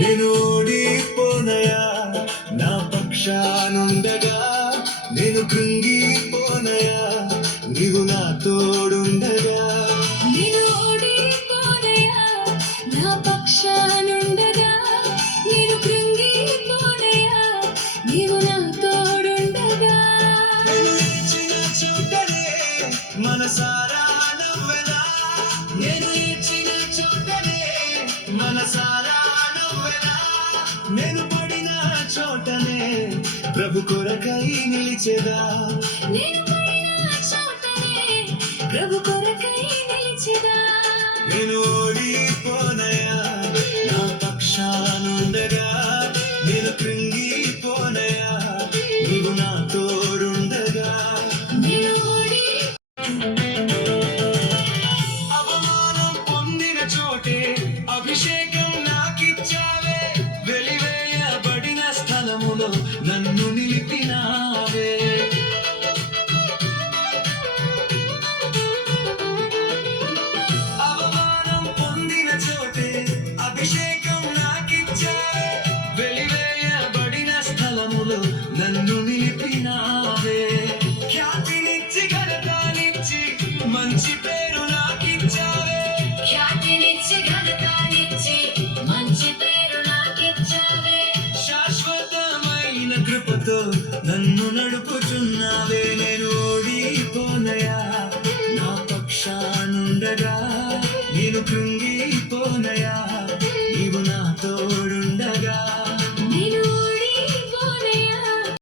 నేను ఓడిపోనయా నా పక్షానుండగా, నేను కృంగిపోనయా నీవు నా తోడుండగా. నేను ఓడిపోనయా నా పక్షానుండగా, నేను కృంగిపోనయా నీవు నా తోడుండగా. నేను ఇచ్చిన చోటనే మనసారా నవ్వెదా, నేను ఇచ్చిన చోటనే మనసారా నవ్వెదా, నేను పడిన చోటనే ప్రభు కొరకై నిలిచెదా. నేను పడిన చోటనే ప్రభు కొరకై నిలిచెదా. నేను ఓడిపోనయా నా పక్షానుండగా, నేను కృంగిపోనయా నీవు నా తోడుండగా. నేను అవమానం పొందిన చోటే అభిషేకం నాకిచ్చావే, వెలివేయబడిన స్థలములో నన్ను నిలిపినావే. అవమానం పొందిన చోటే అభిషేకం నాకిచ్చావే, వెలివేయబడిన స్థలములో నన్ను నిలిపినావే. ఖ్యాతినిచ్చి ఘనతనిచ్చి మంచి పేరు నాకిచ్చావే, ఖ్యాతినిచ్చి ఘనతనిచ్చి మంచి పేరు నాకిచ్చావే. శాశ్వతమైన కృపతో నన్ను నడుపుచున్నావే. నేను ఓడిపోనయా నా పక్షానుండగా, నేను కృంగి